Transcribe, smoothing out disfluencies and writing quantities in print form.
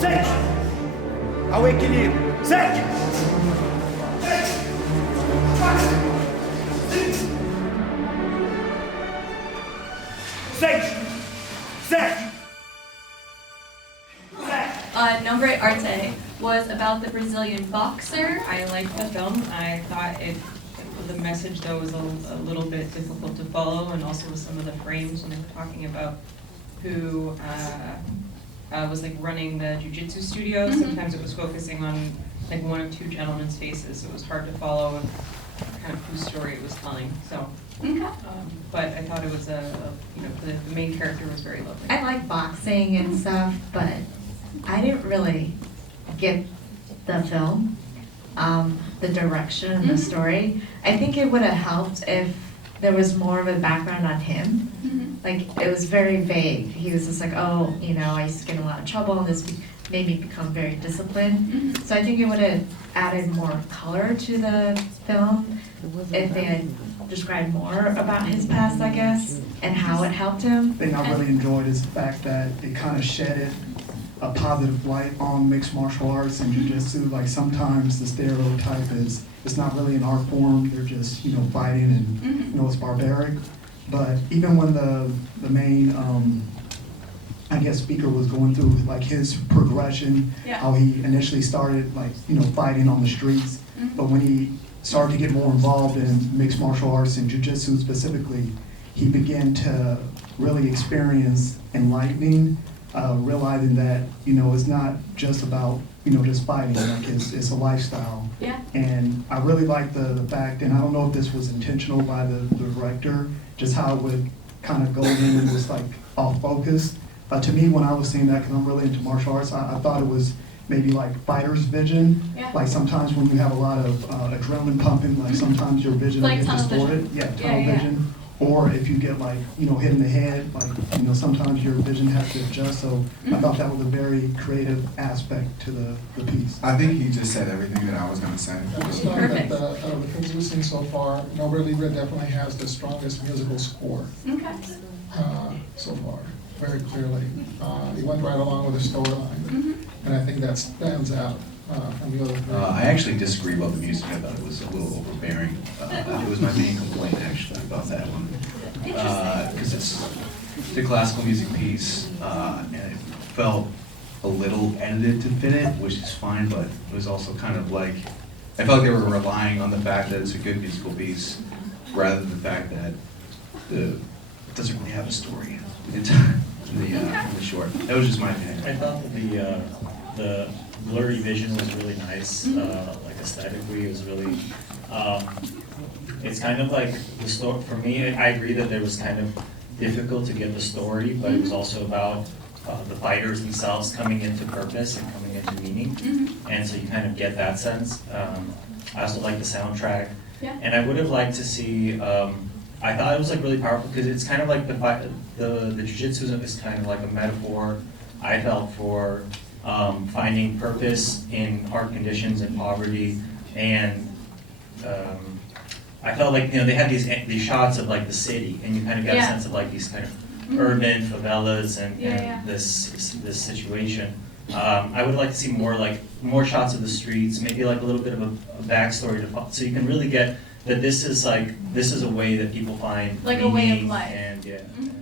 Sente! Ao equilíbrio. Sente! Sente! Sente! Nobre Arte was about the Brazilian boxer. I liked the film. I thought the message though was a little bit difficult to follow, and also with some of the frames when they were talking about who was like running the jiu-jitsu studio. Mm-hmm. Sometimes it was focusing on like one or two gentlemen's faces, so it was hard to follow and kind of whose story it was telling. So, Okay. but I thought it was the main character was very lovely. I like boxing and stuff, but I didn't really get the film, the direction and the story. I think it would have helped if there was more of a background on him. Like, it was very vague. He was just like, oh, you know, I used to get in a lot of trouble, and this made me become very disciplined. So I think it would have added more color to the film if they had described more about his past, I guess, and how it helped him. The thing I really enjoyed is the fact that it kind of shedded a positive light on mixed martial arts and jiu-jitsu. Like, sometimes the stereotype is it's not really an art form, they're just, you know, fighting and, you know, it's barbaric. But even when the main, I guess, speaker was going through like his progression, how he initially started like, you know, fighting on the streets, but when he started to get more involved in mixed martial arts and jiu-jitsu specifically, he began to really experience enlightening, realizing that, you know, it's not just about, you know, just fighting, like it's a lifestyle. Yeah. And I really like the fact, and I don't know if this was intentional by the director, just how it would kind of go in and was like off focus. To me, when I was seeing that, because I'm really into martial arts, I thought it was maybe like fighter's vision. Yeah. Like sometimes when you have a lot of adrenaline pumping, like sometimes your vision Like will get tunnel distorted. vision. Yeah, Yeah, tunnel yeah. vision. Or if you get like, you know, hit in the head, like, you know, sometimes your vision has to adjust. So I thought that was a very creative aspect to the piece. I think he just said everything that I was going to say. I just thought that the things we've seen so far, Nobre Arte definitely has the strongest musical score Okay. so far, very clearly. He went right along with the storyline, and I think that stands out from the other three. I actually disagree about the music. I thought it was a little overbearing. It was my main complaint actually about that one. Because it's a classical music piece, and it felt a little edited to fit it, which is fine, but it was also kind of like, I felt like they were relying on the fact that it's a good musical piece, rather than the fact that it doesn't really have a story in the short. That was just my opinion. I thought that the blurry vision was really nice, like aesthetically, it was really, it's kind of like the story, for me, I agree that it was kind of difficult to get the story, but it was also about the fighters themselves coming into purpose and coming into meaning, and so you kind of get that sense. I also like the soundtrack, and I would have liked to see, I thought it was like really powerful because it's kind of like the jiu-jitsu is kind of like a metaphor, I felt, for finding purpose in hard conditions and poverty, and I felt like, you know, they had these shots of like the city, and you kind of get a sense of like these kind of urban favelas and this situation. I would like to see more shots of the streets, maybe like a little bit of a backstory so you can really get that this is a way that people find like a way of meaning life. and